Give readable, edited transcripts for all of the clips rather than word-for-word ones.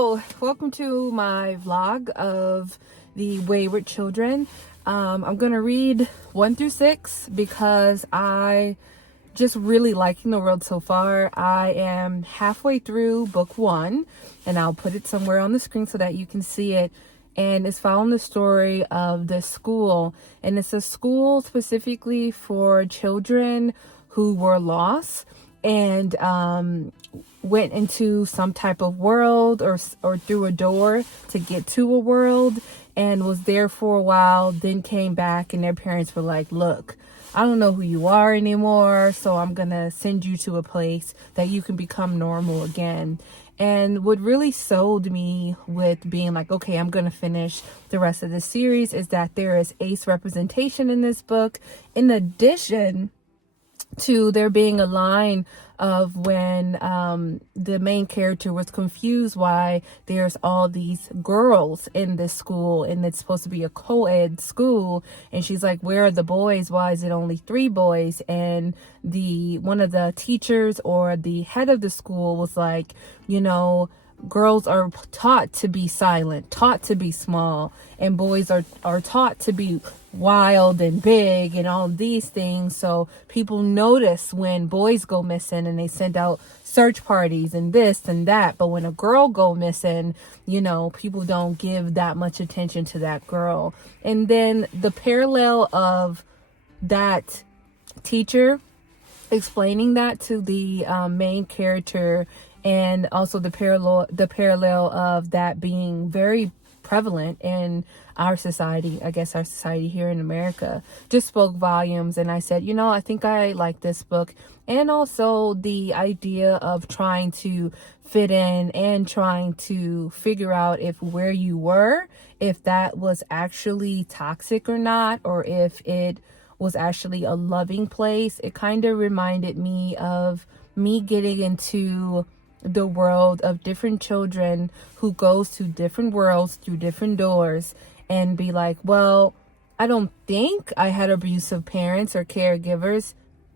Hello, welcome to my vlog of the Wayward Children. I'm gonna read 1 through 6 because I just really liking the world so far. I am halfway through book 1, and I'll put it somewhere on the screen so that you can see it. And it's following the story of this school, and it's a school specifically for children who were lost and went into some type of world or through a door to get to a world, and was there for a while, then came back, and their parents were like, look, I don't know who you are anymore, so I'm gonna send you to a place that you can become normal again. And what really sold me with being like, okay, I'm gonna finish the rest of the series is that there is ace representation in this book, in addition to there being a line of when the main character was confused why there's all these girls in this school and it's supposed to be a co-ed school, and she's like, where are the boys? Why is it only 3 boys? And one of the teachers or the head of the school was like, girls are taught to be silent, taught to be small, and boys are taught to be wild and big and all these things. So people notice when boys go missing and they send out search parties and this and that. But when a girl go missing, people don't give that much attention to that girl. And then the parallel of that teacher explaining that to the main character, and also the parallel of that being very prevalent in our society, I guess our society here in America, just spoke volumes. And I said, I think I like this book. And also the idea of trying to fit in and trying to figure out if where you were, if that was actually toxic or not, or if it was actually a loving place. It kind of reminded me of me getting into the world of different children who goes to different worlds through different doors, and be like, well, I don't think I had abusive parents or caregivers.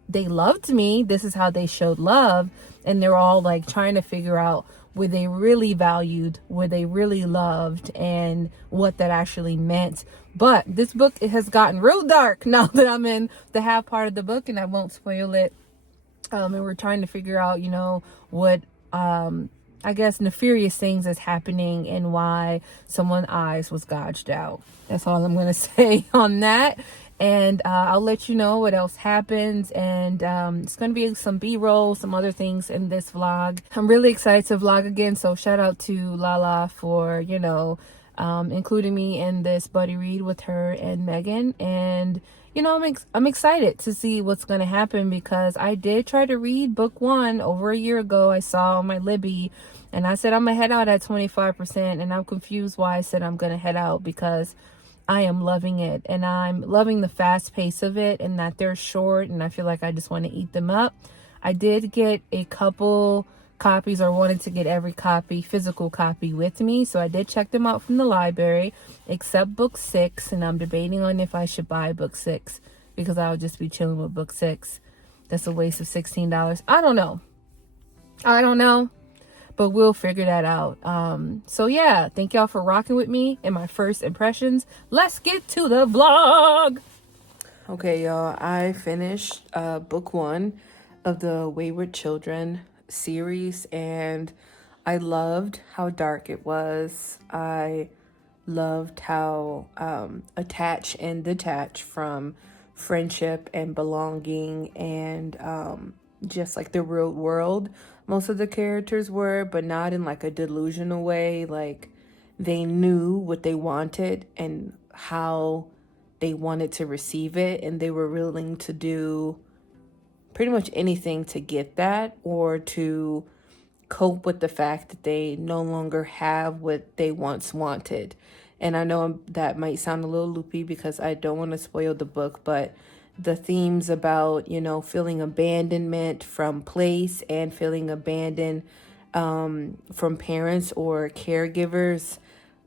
They loved me. This is how they showed love. And they're all like trying to figure out, were they really valued? Were they really loved? And what that actually meant. But this book, it has gotten real dark now that I'm in the half part of the book, and I won't spoil it. And we're trying to figure out, what I guess nefarious things is happening and why someone's eyes was gouged out. That's all I'm going to say on that. And I'll let you know what else happens. And it's going to be some B-roll, some other things in this vlog. I'm really excited to vlog again. So shout out to Lala for, including me in this buddy read with her and Megan. And I'm excited to see what's going to happen, because I did try to read book 1 over a year ago. I saw on my Libby, and I said I'm going to head out at 25%, and I'm confused why I said I'm going to head out, because I am loving it, and I'm loving the fast pace of it, and that they're short, and I feel like I just want to eat them up. I did get a couple copies, or wanted to get every physical copy with me, so I did check them out from the library, except book 6, and I'm debating on if I should buy book 6, because I'll just be chilling with book 6. That's a waste of $16. I don't know, but we'll figure that out. So yeah, thank y'all for rocking with me in my first impressions. Let's get to the vlog. Okay, y'all, I finished book 1 of the Wayward Children series, and I loved how dark it was. I loved how attached and detached from friendship and belonging and just like the real world most of the characters were, but not in like a delusional way. Like, they knew what they wanted and how they wanted to receive it, and they were willing to do pretty much anything to get that, or to cope with the fact that they no longer have what they once wanted. And I know that might sound a little loopy because I don't want to spoil the book, but the themes about, feeling abandonment from place and feeling abandoned from parents or caregivers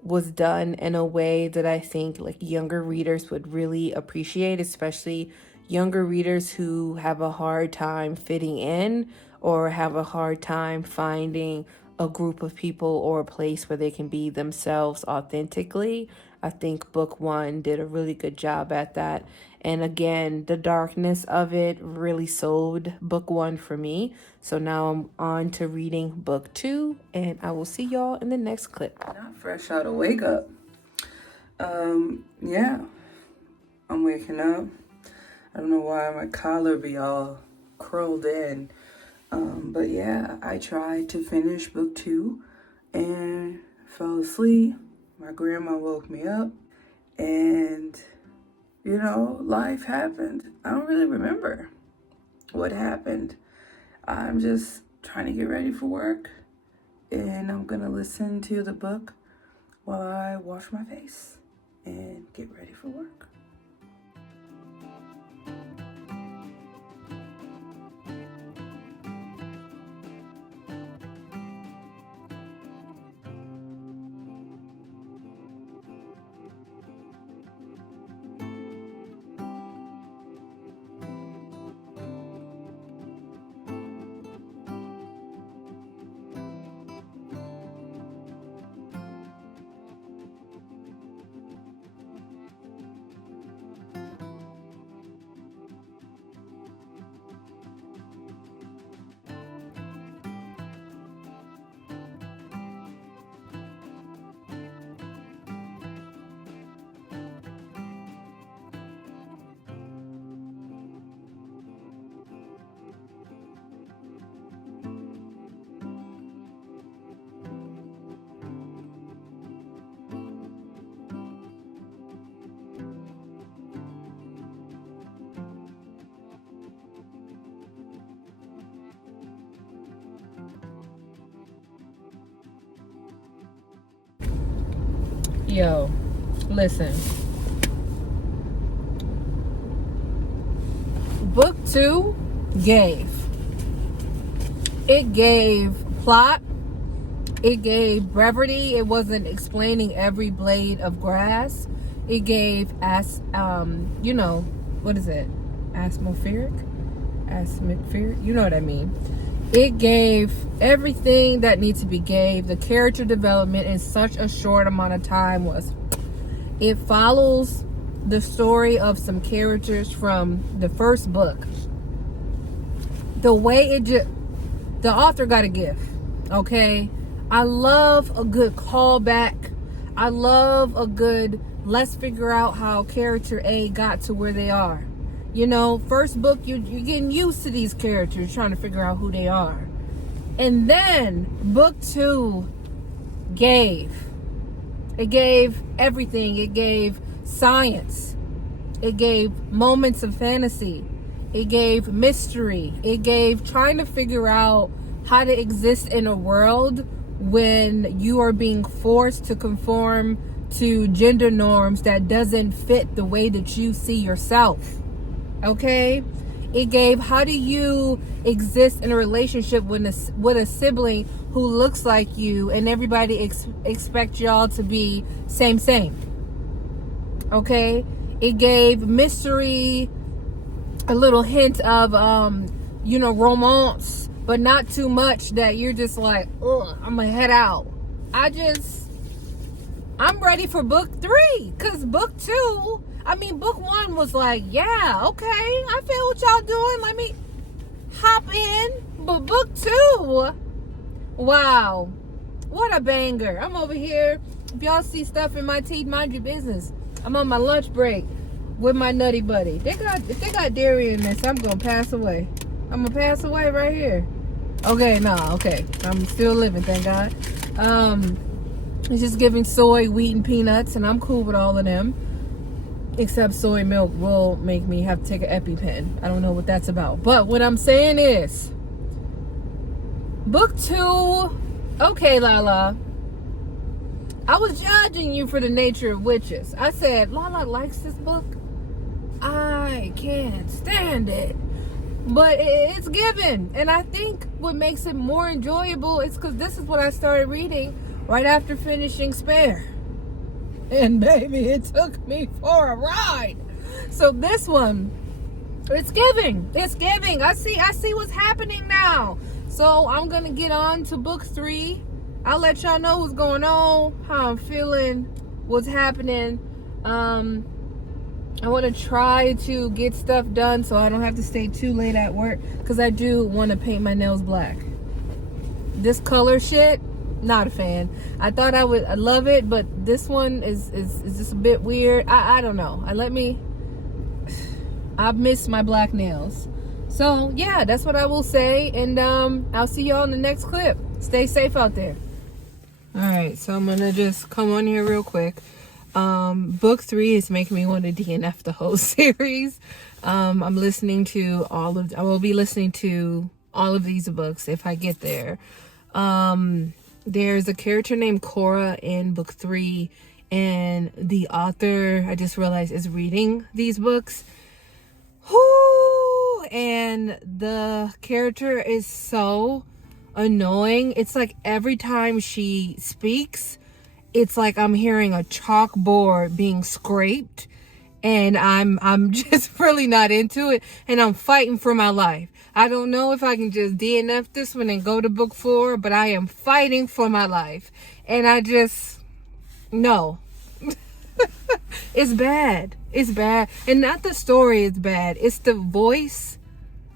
was done in a way that I think like younger readers would really appreciate, especially younger readers who have a hard time fitting in or have a hard time finding a group of people or a place where they can be themselves authentically. I think book 1 did a really good job at that. And again, the darkness of it really sold book 1 for me. So now I'm on to reading book 2, and I will see y'all in the next clip. Not fresh out of wake up. Yeah, I'm waking up. I don't know why my collar be all curled in. But yeah, I tried to finish book 2 and fell asleep. My grandma woke me up, and you know, life happened. I don't really remember what happened. I'm just trying to get ready for work, and I'm gonna listen to the book while I wash my face and get ready for work. Yo, listen. Book 2 gave. It gave plot. It gave brevity. It wasn't explaining every blade of grass. It gave you know, what is it? Atmospheric? You know what I mean. It gave everything that needs to be gave. The character development in such a short amount of time it follows the story of some characters from the first book. The way the author got a gift, okay? I love a good callback. I love a good, let's figure out how character A got to where they are. You know, first book, you're getting used to these characters, trying to figure out who they are. And then book 2 gave. It gave everything. It gave science. It gave moments of fantasy. It gave mystery. It gave trying to figure out how to exist in a world when you are being forced to conform to gender norms that doesn't fit the way that you see yourself. Okay? It gave how do you exist in a relationship with a sibling who looks like you and everybody expects y'all to be same. Okay? It gave mystery, a little hint of romance, but not too much that you're just like, ugh, I'm gonna head out. I'm ready for book 3, because book 1 was like, yeah, okay, I feel what y'all doing, let me hop in. But book 2, wow, what a banger. I'm over here, if y'all see stuff in my teeth, mind your business. I'm on my lunch break with my nutty buddy. If they got dairy in this, I'm gonna pass away. I'm gonna pass away right here. Okay, I'm still living, thank God. It's just giving soy, wheat, and peanuts, and I'm cool with all of them. Except soy milk will make me have to take an EpiPen. I don't know what that's about. But what I'm saying is, book 2, okay, Lala. I was judging you for the nature of witches. I said, Lala likes this book. I can't stand it. But it's given. And I think what makes it more enjoyable is because this is what I started reading right after finishing Spare. And baby, it took me for a ride. So this one, it's giving. I see what's happening now. So I'm gonna get on to book 3 I'll let y'all know what's going on, how I'm feeling, what's happening. I want to try to get stuff done so I don't have to stay too late at work, because I do want to paint my nails black. This color shit, not a fan. I thought I love it, but this one is just a bit weird. I don't know. I miss my black nails. So yeah, that's what I will say, and I'll see y'all in the next clip. Stay safe out there. All right, so I'm gonna just come on here real quick. Book 3 is making me want to DNF the whole series. I will be listening to all of these books if I get there. There's a character named Cora in book 3, and the author, I just realized, is reading these books. Whoo! And the character is so annoying. It's like every time she speaks, it's like I'm hearing a chalkboard being scraped, and I'm just really not into it, and I'm fighting for my life. I don't know if I can just DNF this one and go to book 4, but I am fighting for my life, and no. It's bad. It's bad. And not the story is bad. It's the voice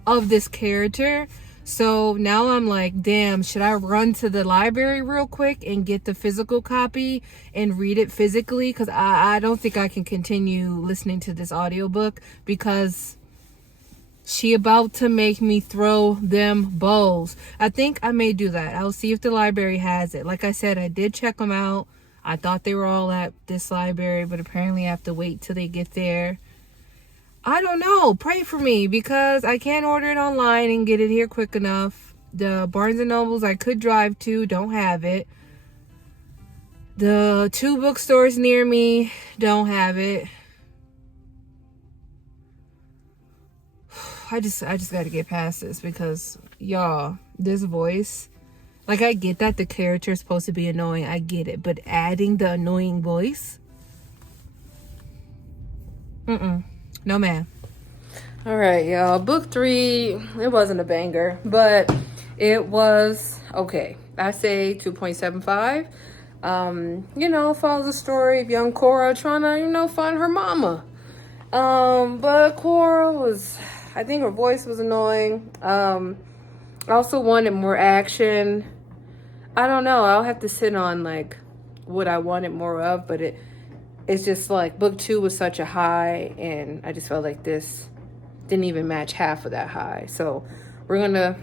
of this character. So now I'm like, damn, should I run to the library real quick and get the physical copy and read it physically? Because I don't think I can continue listening to this audiobook, because she about to make me throw them bowls. I think I may do that. I'll see if the library has it. Like I said, I did check them out. I thought they were all at this library, but apparently I have to wait till they get there. I don't know. Pray for me, because I can't order it online and get it here quick enough. The Barnes and Nobles I could drive to don't have it. The 2 bookstores near me don't have it. I just got to get past this, because y'all, this voice, like, I get that the character is supposed to be annoying. I get it, but adding the annoying voice, no ma'am. All right, y'all. Book 3, it wasn't a banger, but it was okay. I say 2.75. Follows the story of young Cora trying to, find her mama. But Cora I think her voice was annoying. I also wanted more action. I don't know. I'll have to sit on, like, what I wanted more of, but it's just like book 2 was such a high, and I just felt like this didn't even match half of that high. So we're gonna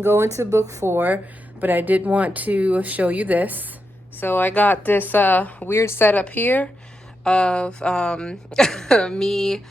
go into book 4, but I did want to show you this. So I got this weird setup here of me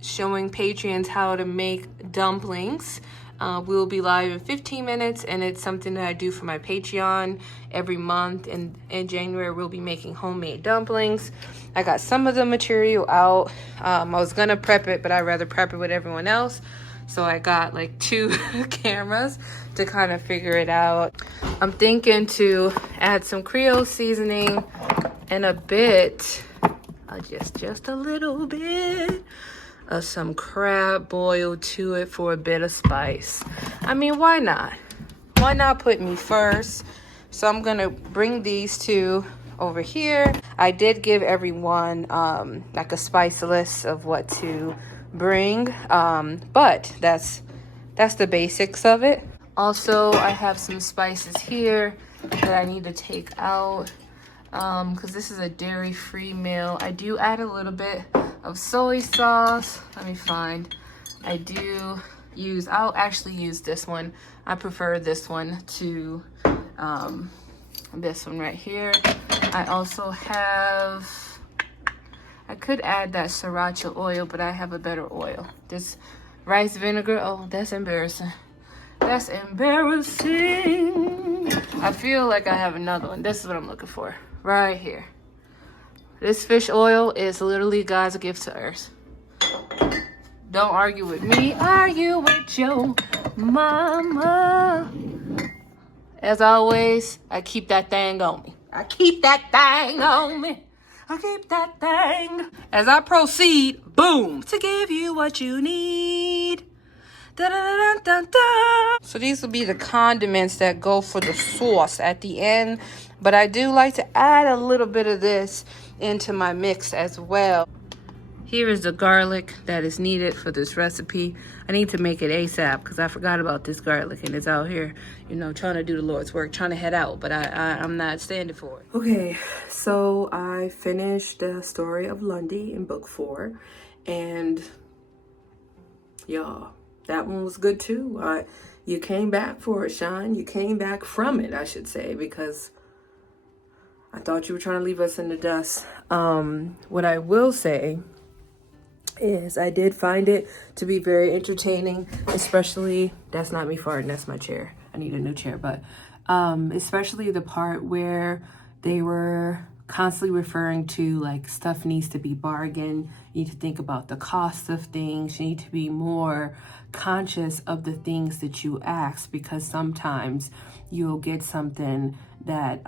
showing Patreons how to make dumplings. We'll be live in 15 minutes, and it's something that I do for my Patreon every month. And in January, we'll be making homemade dumplings. I got some of the material out. I was gonna prep it, but I'd rather prep it with everyone else. So I got like 2 cameras to kind of figure it out. I'm thinking to add some Creole seasoning and a bit, just a little bit of some crab boil to it for a bit of spice. I mean, why not? Why not put me first? So I'm gonna bring these 2 over here. I did give everyone like a spice list of what to bring, but that's the basics of it. Also, I have some spices here that I need to take out, because this is a dairy-free meal. I do add a little bit of soy sauce. Let me find. I'll actually use this one. I prefer this one to this one right here. I also have, I could add that sriracha oil, but I have a better oil. This rice vinegar, oh, that's embarrassing. That's embarrassing. I feel like I have another one. This is what I'm looking for, right here. This fish oil is literally God's gift to earth. Don't argue with me, argue with your mama. As always, I keep that thing on me. I keep that thing on me. I keep that thing. As I proceed, boom, to give you what you need. Da-da-da-da-da-da. So these will be the condiments that go for the sauce at the end. But I do like to add a little bit of this into my mix as well. Here is the garlic that is needed for this recipe. I need to make it ASAP because I forgot about this garlic and it's out here, you know, trying to do the Lord's work, trying to head out, but I'm not standing for it. Okay, so I finished the story of Lundy in book 4, and y'all, that one was good too. You came back for it, Sean. You came back from it, I should say, because I thought you were trying to leave us in the dust. What I will say is I did find it to be very entertaining, especially, that's not me farting, that's my chair. I need a new chair, but especially the part where they were constantly referring to like stuff needs to be bargained. You need to think about the cost of things. You need to be more conscious of the things that you ask, because sometimes you'll get something that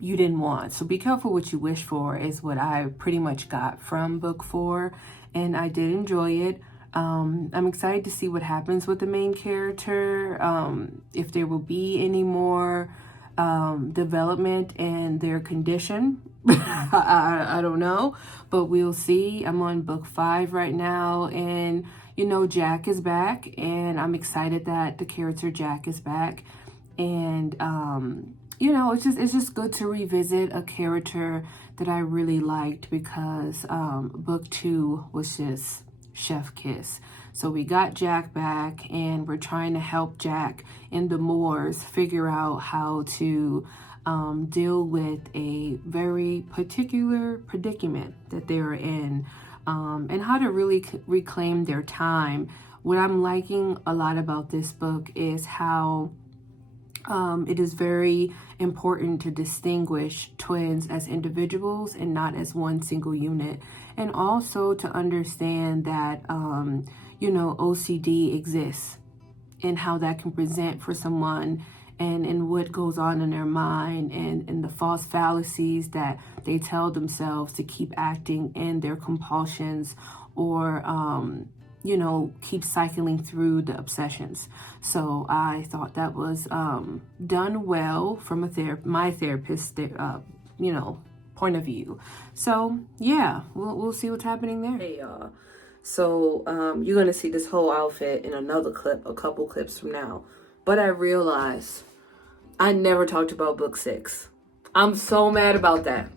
you didn't want. So be careful what you wish for is what I pretty much got from book 4, and I did enjoy it. I'm excited to see what happens with the main character, if there will be any more development in their condition. I don't know, but we'll see. I'm on book 5 right now, and you know, Jack is back, and I'm excited that the character Jack is back. And you know, it's just good to revisit a character that I really liked, because book 2 was just chef kiss. So we got Jack back, and we're trying to help Jack and the Moors figure out how to deal with a very particular predicament that they're in, and how to really reclaim their time. What I'm liking a lot about this book is how it is very important to distinguish twins as individuals and not as one single unit. And also to understand that, you know, OCD exists, and how that can present for someone, and what goes on in their mind, and the false fallacies that they tell themselves to keep acting in their compulsions, or you know, keep cycling through the obsessions. So I thought that was done well from my therapist, you know, point of view. So yeah, we'll see what's happening there. Hey y'all. So you're gonna see this whole outfit in another clip, a couple clips from now. But I realized I never talked about book 6. I'm so mad about that.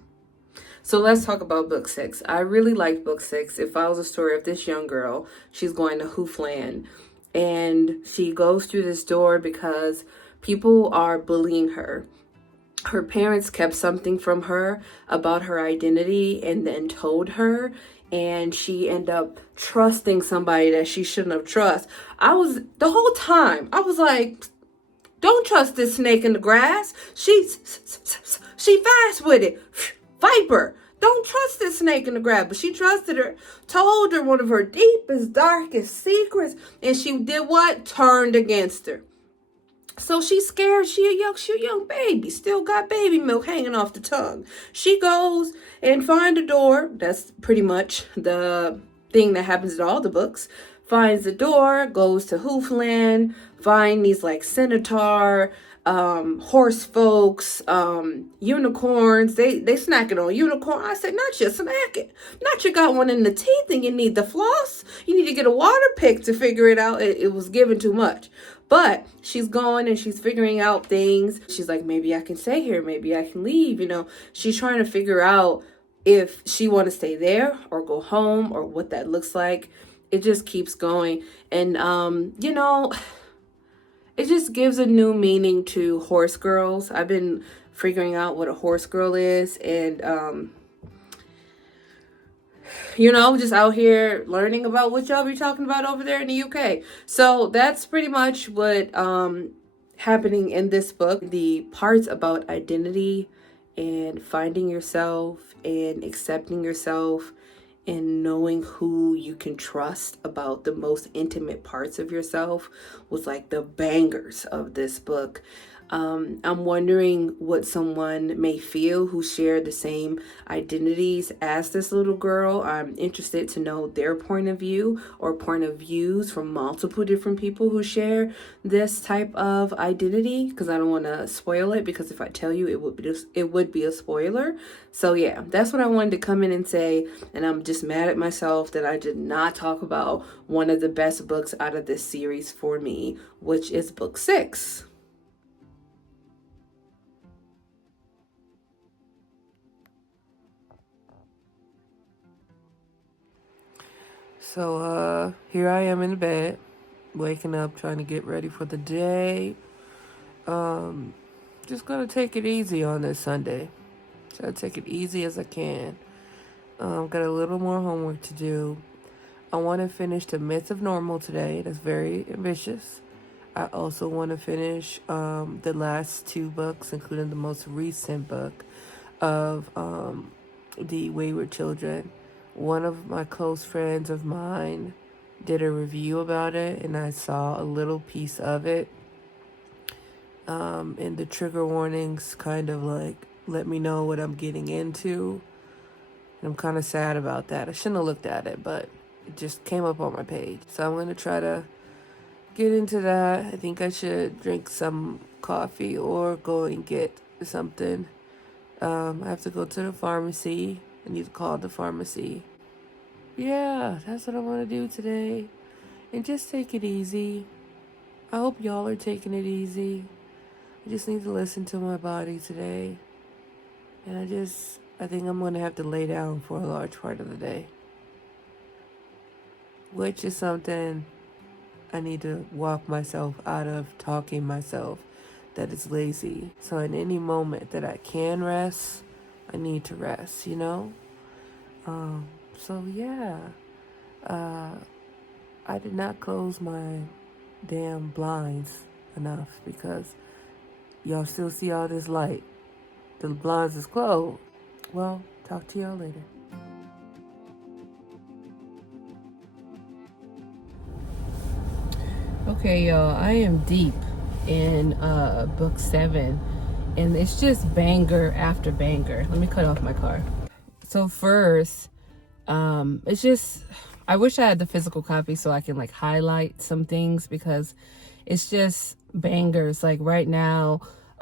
So let's talk about book 6. I really liked book 6. It follows a story of this young girl. She's going to Hoofland, and she goes through this door because people are bullying her. Her parents kept something from her about her identity and then told her, and she ended up trusting somebody that she shouldn't have trusted. The whole time, I was like, don't trust this snake in the grass. She fast with it. Viper, don't trust this snake in the grass. But she trusted her, told her one of her deepest, darkest secrets, and she did what? Turned against her. So she's scared. She a young baby, still got baby milk hanging off the tongue. She goes and find a door. That's pretty much the thing that happens in all the books. Finds the door, goes to Hoofland, find these like centaur, horse folks, unicorns. They snacking on unicorn. I said, not you snacking. Not you got one in the teeth and you need the floss. You need to get a water pick to figure it out. It was given too much. But she's going and she's figuring out things. She's like, maybe I can stay here. Maybe I can leave. You know, she's trying to figure out if she want to stay there or go home or what that looks like. It just keeps going. And, you know, it just gives a new meaning to horse girls. I've been figuring out what a horse girl is. And, you know, just out here learning about what y'all be talking about over there in the UK. So that's pretty much what happening in this book. The parts about identity and finding yourself and accepting yourself and knowing who you can trust about the most intimate parts of yourself was like the bangers of this book. I'm wondering what someone may feel who share the same identities as this little girl. I'm interested to know their point of view or point of views from multiple different people who share this type of identity, because I don't want to spoil it, because if I tell you, it would be a spoiler. So yeah, that's what I wanted to come in and say, and I'm just mad at myself that I did not talk about one of the best books out of this series for me, which is book 6. So here I am in bed, waking up, trying to get ready for the day. Just gonna take it easy on this Sunday. Try to take it easy as I can. Got a little more homework to do. I want to finish The Myth of Normal today. That's very ambitious. I also want to finish the last 2 books, including the most recent book of the Wayward Children. One of my close friends of mine did a review about it, and I saw a little piece of it. And the trigger warnings kind of like let me know what I'm getting into. And I'm kind of sad about that. I shouldn't have looked at it, but it just came up on my page. So I'm going to try to get into that. I think I should drink some coffee or go and get something. I have to go to the pharmacy. I need to call the pharmacy. Yeah, that's what I want to do today. And just take it easy. I hope y'all are taking it easy. I just need to listen to my body today. And I think I'm going to have to lay down for a large part of the day. Which is something I need to walk myself out of, talking myself that it's lazy. So in any moment that I can rest, I need to rest, you know? So yeah, I did not close my damn blinds enough because y'all still see all this light. The blinds is closed. Well, talk to y'all later. Okay, y'all, I am deep in book 7, and it's just banger after banger. Let me cut off my car. So first, it's just, I wish I had the physical copy so I can like highlight some things, because it's just bangers. Like right now, 2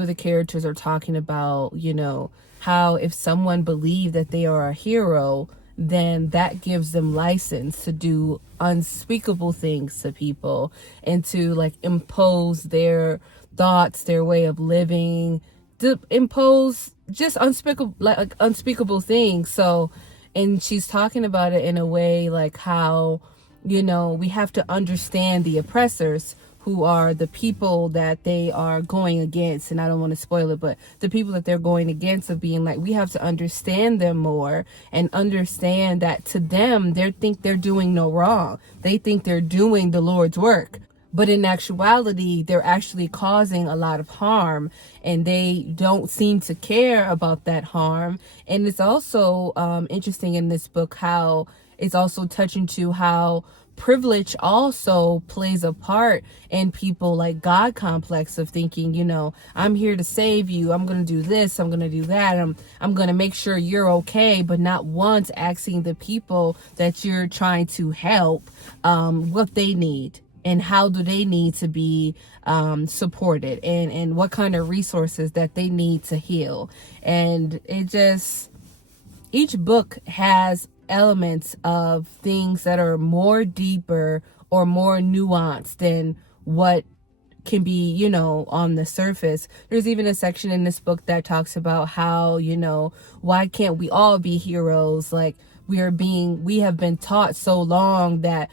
of the characters are talking about, you know, how if someone believed that they are a hero, then that gives them license to do unspeakable things to people and to like impose their thoughts, their way of living, to impose just unspeakable things. So, and she's talking about it in a way like how, you know, we have to understand the oppressors, who are the people that they are going against. And I don't want to spoil it, but the people that they're going against, of being like, we have to understand them more and understand that to them, they think they're doing no wrong. They think they're doing the Lord's work. But in actuality, they're actually causing a lot of harm, and they don't seem to care about that harm. And it's also interesting in this book how it's also touching to how privilege also plays a part in people like God complex of thinking, you know, I'm here to save you. I'm going to do this. I'm going to do that. I'm going to make sure you're okay, but not once asking the people that you're trying to help what they need. And how do they need to be supported, and what kind of resources that they need to heal. And it just, each book has elements of things that are more deeper or more nuanced than what can be, you know, on the surface. There's even a section in this book that talks about how, you know, why can't we all be heroes? Like we have been taught so long that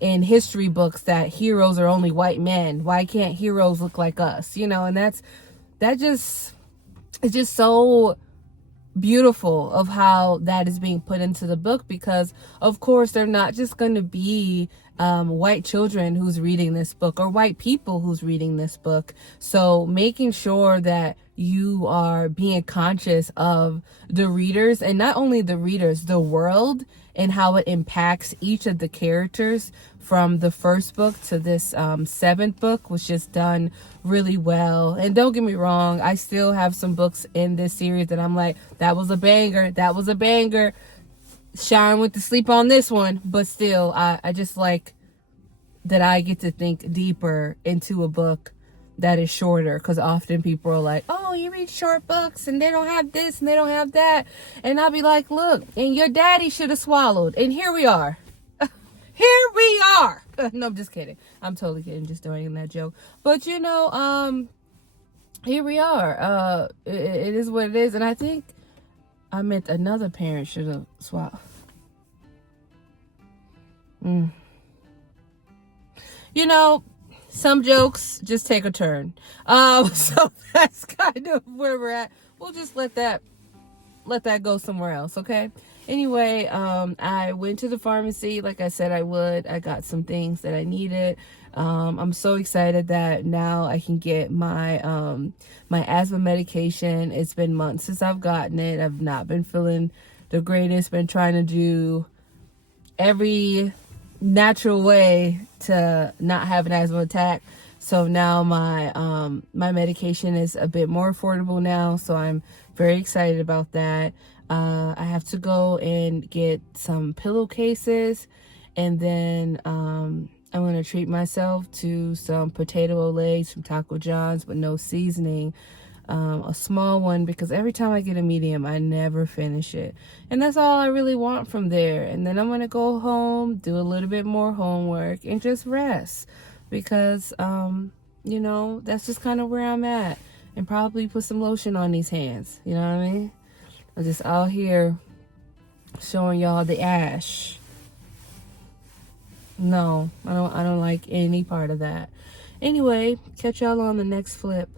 in history books that heroes are only white men. Why can't heroes look like us? You know, and it's just so beautiful of how that is being put into the book, because of course they're not just going to be white children who's reading this book, or white people who's reading this book. So making sure that you are being conscious of the readers, and not only the readers, the world, and how it impacts each of the characters, from the first book to this seventh book was just done really well. And don't get me wrong, I still have some books in this series that I'm like, that was a banger, that was a banger. Shine went to sleep on this one, but still, I just like that I get to think deeper into a book that is shorter, because often people are like, oh, you read short books and they don't have this and they don't have that, and I'll be like, look, and your daddy should have swallowed, and here we are. Here we are. No, I'm just kidding. I'm totally kidding, just doing that joke. But you know, here we are. It is what it is. And I think I meant another parent should have swallowed. You know, some jokes just take a turn. So that's kind of where we're at. We'll just let that go somewhere else, okay? Anyway, I went to the pharmacy like I said I would. I got some things that I needed. I'm so excited that now I can get my my asthma medication. It's been months since I've gotten it. I've not been feeling the greatest. Been trying to do every natural way to not have an asthma attack. So now my my medication is a bit more affordable now. So I'm very excited about that. I have to go and get some pillowcases, and then I'm going to treat myself to some potato olays from Taco John's with no seasoning. A small one, because every time I get a medium, I never finish it. And that's all I really want from there. And then I'm going to go home, do a little bit more homework, and just rest. Because, you know, that's just kind of where I'm at. And probably put some lotion on these hands. You know what I mean? I'm just out here showing y'all the ash. No, I don't like any part of that. Anyway, catch y'all on the next flip,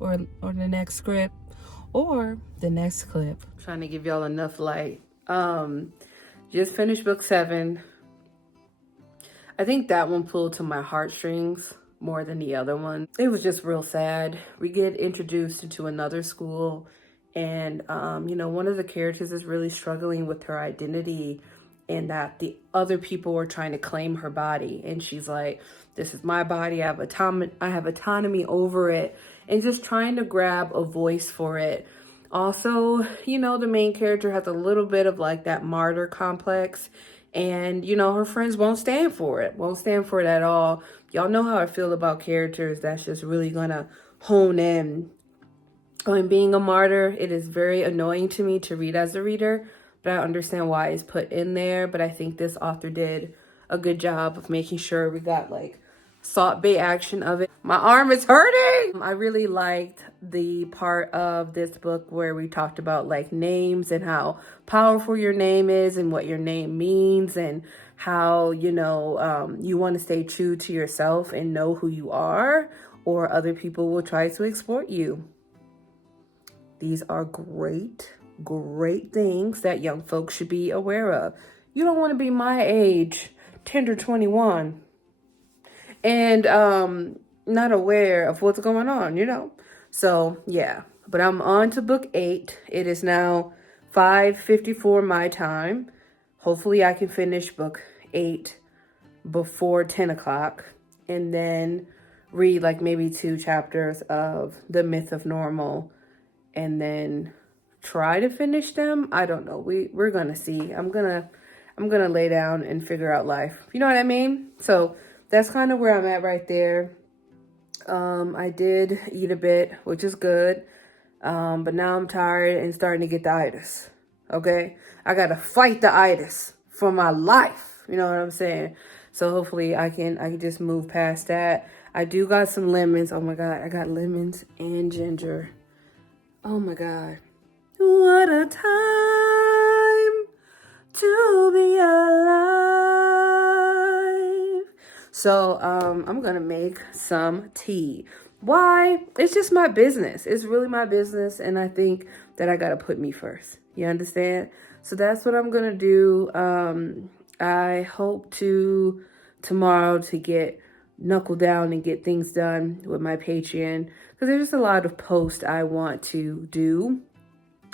or the next script, or the next clip. Trying to give y'all enough light. Just finished book 7. I think that one pulled to my heartstrings more than the other one. It was just real sad. We get introduced into another school, and you know, one of the characters is really struggling with her identity, and that the other people are trying to claim her body, and she's like, this is my body, I have autonomy over it, and just trying to grab a voice for it. Also, you know, the main character has a little bit of like that martyr complex, and you know, her friends won't stand for it at all. Y'all know how I feel about characters that's just really gonna hone in on being a martyr. It is very annoying to me to read as a reader, but I understand why it's put in there. But I think this author did a good job of making sure we got like Salt Bay action of it. My arm is hurting. I really liked the part of this book where we talked about like names and how powerful your name is and what your name means, and how, you know, you want to stay true to yourself and know who you are, or other people will try to exploit you. These are great things that young folks should be aware of. You don't want to be my age, tender 21, and not aware of what's going on, you know? So, yeah. But I'm on to book 8. It is now 5:54 my time. Hopefully I can finish book 8 before 10 o'clock, and then read like maybe 2 chapters of The Myth of Normal, and then try to finish them. I don't know. We're gonna see. I'm gonna lay down and figure out life. You know what I mean? So that's kind of where I'm at right there. I did eat a bit, which is good. But now I'm tired and starting to get the itis. Okay? I gotta fight the itis for my life. You know what I'm saying? So hopefully I can just move past that. I do got some lemons. Oh my God, I got lemons and ginger. Oh my God. What a time to be alive. So I'm gonna make some tea. Why? It's just my business. It's really my business, and I think that I gotta put me first. You understand? So that's what I'm gonna do. I hope to tomorrow to get knuckle down and get things done with my Patreon, because there's just a lot of posts I want to do.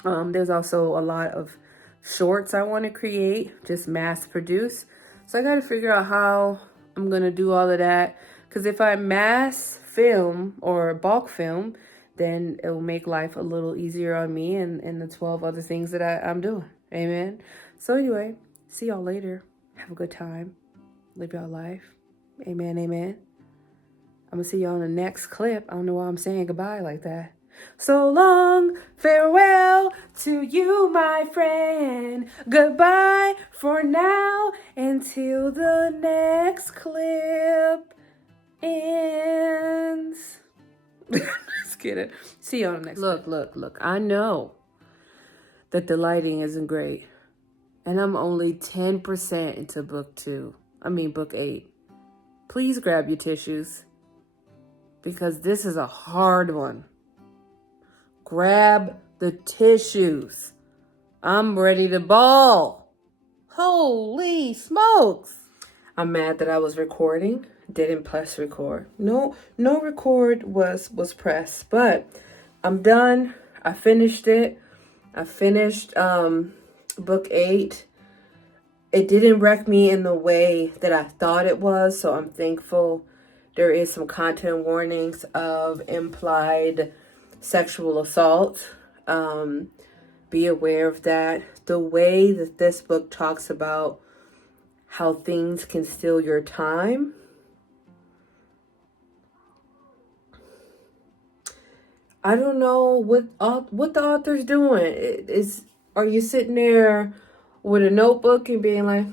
There's also a lot of shorts I want to create, just mass produce. So I got to figure out how I'm going to do all of that. Because if I mass film or bulk film, then it will make life a little easier on me and the 12 other things that I'm doing. Amen. So anyway, see y'all later. Have a good time. Live your life. Amen, amen. I'm going to see y'all in the next clip. I don't know why I'm saying goodbye like that. So long, farewell to you, my friend. Goodbye for now until the next clip ends. Just kidding. See you on the next clip. Look. I know that the lighting isn't great. And I'm only 10% into book 8. Please grab your tissues. Because this is a hard one. Grab the tissues. I'm ready to bawl. Holy smokes. I'm mad that I was recording. Didn't press record. No record was pressed. But I'm done. I finished it. I finished book 8. It didn't wreck me in the way that I thought it was. So I'm thankful. There is some content warnings of implied sexual assault. Be aware of that. The way that this book talks about how things can steal your time. I don't know what the author's doing. Are you sitting there with a notebook and being like,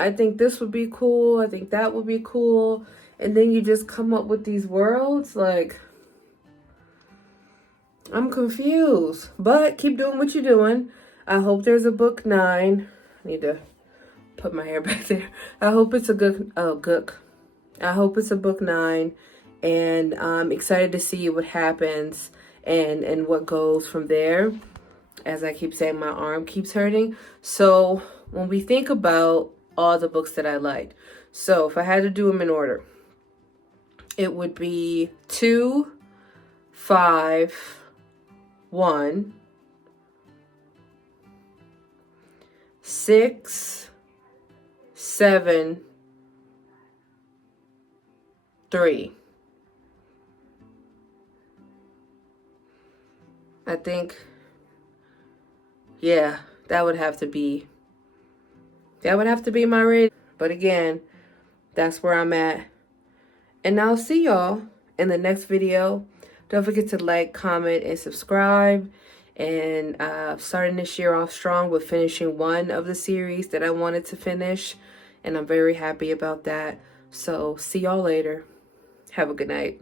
I think this would be cool. I think that would be cool. And then you just come up with these worlds? Like, I'm confused. But keep doing what you're doing. I hope there's a book 9. I need to put my hair back there. I hope it's I hope it's a book 9. And I'm excited to see what happens and what goes from there. As I keep saying, my arm keeps hurting. So when we think about all the books that I liked. So if I had to do them in order, it would be 2, 5, 1, 6, 7, 3. I think, yeah, that would have to be my rating. But again, that's where I'm at. And I'll see y'all in the next video. Don't forget to like, comment, and subscribe. And starting this year off strong with finishing one of the series that I wanted to finish. And I'm very happy about that. So see y'all later. Have a good night.